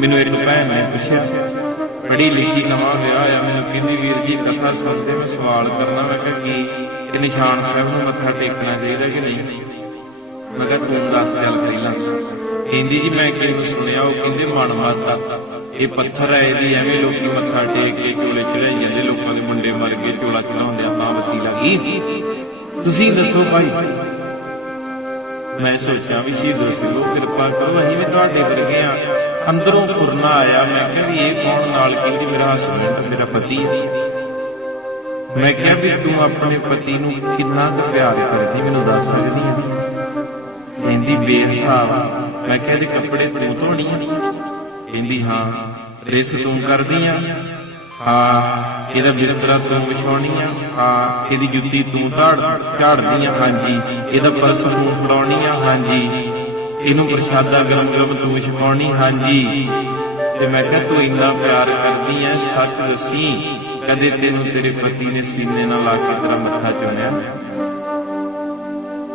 ਮੈਨੂੰ ਇੱਕ ਭੈਣ ਨੇ ਪੁੱਛਿਆ, ਪੜ੍ਹੀ ਲਿਖੀ ਨਵਾਂ ਵਿਆਹ ਆ? ਮੈਨੂੰ ਕਹਿੰਦੀ, ਵੀਰ ਜੀ, ਕਥਾ ਸੁਣਦੇ ਮੈਂ ਸਵਾਲ ਕਰਨਾ। ਮੈਂ ਕਿਹਾ, ਕੀ ਕਿ ਨਿਸ਼ਾਨ ਸਾਹਿਬ ਨੂੰ ਮੱਥਾ ਟੇਕਣਾ ਚਾਹੀਦਾ ਕਿ ਨਹੀਂ? ਮੈਂ ਕਿਹਾ, ਤੂੰ ਦੱਸ ਗੱਲ ਪਹਿਲਾਂ। ਕਹਿੰਦੀ, ਜੀ, ਮੈਂ ਕਿਹਨੂੰ ਸੁਣਿਆ? ਉਹ ਕਹਿੰਦੇ, ਮਨ ਮਾਤਾ। ਇਹ ਪੱਥਰ ਹੈ ਇਹਦੀ ਐਵੇਂ ਲੋਕੀ ਮੱਥਾ ਟੇਕ ਕੇ ਚੋਲੇ ਚੜਾਈ ਜਾਂਦੇ ਲੋਕਾਂ ਦੇ ਮੁੰਡੇ ਮਰ ਗਏ, ਚੋਲਾ ਚੜਾਉਂਦੇ ਆ ਤਾਂ ਬੱਤੀ ਲੱਗੀ ਤੁਸੀਂ ਦੱਸੋ ਭਾਈ। ਮੈਂ ਸੋਚਿਆ ਵੀ ਸ਼ਹੀਦ ਸਿੰਘੋ ਕਿਰਪਾ ਕਰੋ, ਅਸੀਂ ਵੀ ਤੁਹਾਡੇ ਵਰਗੇ ਆ। ਅੰਦਰੋਂ ਫੁਰਨਾ ਆਇਆ। ਮੈਂ ਕਿਹਾ ਵੀ ਇਹ ਕੌਣ ਨਾਲ? ਕਹਿੰਦੀ, ਮੇਰਾ ਹਸਬੰਦ ਮੇਰਾ ਪਤੀ। ਹੈ ਮੈਂ ਕਿਹਾ ਵੀ ਤੂੰ ਆਪਣੇ ਪਤੀ ਨੂੰ ਕਿੰਨਾ ਕੁ ਪਿਆਰ ਕਰਦੀ, ਮੈਨੂੰ ਦੱਸ ਸਕਦੀ ਹੈ ਕਹਿੰਦੀ, ਬੇਹਿਸਾਬ। ਮੈਂ ਕਿਹਾ, ਇਹਦੇ ਕੱਪੜੇ ਤੂੰ ਧੋਣੀ ਕਹਿੰਦੀ, ਹਾਂ। ਰਿਸ ਤੂੰ ਕਰਦੀ ਆ? ਹਾਂ। ਇਹਦਾ ਬਿਸਤਰਾ ਤੂੰ ਵਿਛਾਉਣੀ ਆ? ਹਾਂ। ਇਹਦੀ ਜੁੱਤੀ ਤੂੰ ਝਾੜ ਝਾੜਦੀ ਆ? ਹਾਂਜੀ। ਇਹਦਾ ਪਰਸ ਤੂੰ ਫੜਾਉਣੀ ਆ? ਹਾਂਜੀ। ਇਹਨੂੰ ਪ੍ਰਸ਼ਾਦਾ ਗਰਮ ਗਰਮ ਤੂੰ ਛਕਾਉਣੀ ਹਾਂਜੀ। ਤੇ ਮੈਂ ਕਿਹਾ, ਤੂੰ ਇੰਨਾ ਪਿਆਰ ਕਰਦੀ ਐ, ਸੱਚ ਦੱਸੀ, ਕਦੇ ਤੈਨੂੰ ਤੇਰੇ ਪਤੀ ਨੇ ਸੀਨੇ ਨਾਲ ਲਾ ਕੇ ਤੇਰਾ ਮੱਥਾ ਚੁੰਮਿਆ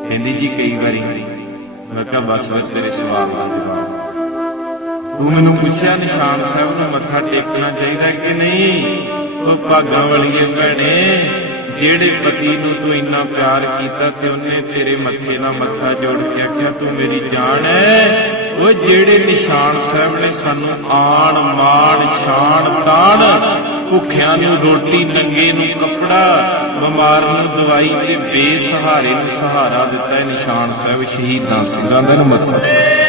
ਕਹਿੰਦੀ, ਜੀ, ਕਈ ਵਾਰੀ। ਮੈਂ ਕਿਹਾ, ਬਸ ਬਸ ਤੇਰੇ ਸਵਾਲ ਦਾ ਜਵਾਬ ਤੂੰ ਮੈਨੂੰ ਪੁੱਛਿਆ, ਨਿਸ਼ਾਨ ਸਾਹਿਬ ਨੂੰ ਮੱਥਾ ਟੇਕਣਾ ਚਾਹੀਦਾ ਕਿ ਨਹੀਂ? ਉਹ ਭਾਗਾਂ ਵਾਲੀਏ ਭੈਣੇ, ਜਿਹੜੇ ਪਤੀ ਨੂੰ ਤੂੰ ਇੰਨਾ ਪਿਆਰ ਕੀਤਾ ਤੇ ਉਹਨੇ ਤੇਰੇ ਮੱਥੇ ਨਾਲ ਮੱਥਾ ਜੋੜ ਕੇ ਆਖਿਆ, ਤੂੰ ਮੇਰੀ ਉਹ ਜਿਹੜੇ ਨਿਸ਼ਾਨ ਸਾਹਿਬ ਨੇ ਸਾਨੂੰ ਆਣ, ਮਾਣ, ਸ਼ਾਨ, ਤਾਣ, ਭੁੱਖਿਆਂ ਨੂੰ ਰੋਟੀ, ਨੰਗੇ ਨੂੰ ਕੱਪੜਾ, ਬਿਮਾਰ ਨੂੰ ਦਵਾਈ ਤੇ ਬੇਸਹਾਰੇ ਨੂੰ ਸਹਾਰਾ ਦਿੱਤਾ ਹੈ ਨਿਸ਼ਾਨ ਸਾਹਿਬ ਸ਼ਹੀਦਾਂ ਸਿੰਘਾਂ ਦਾ ਨੂੰ ਮੱਥਾ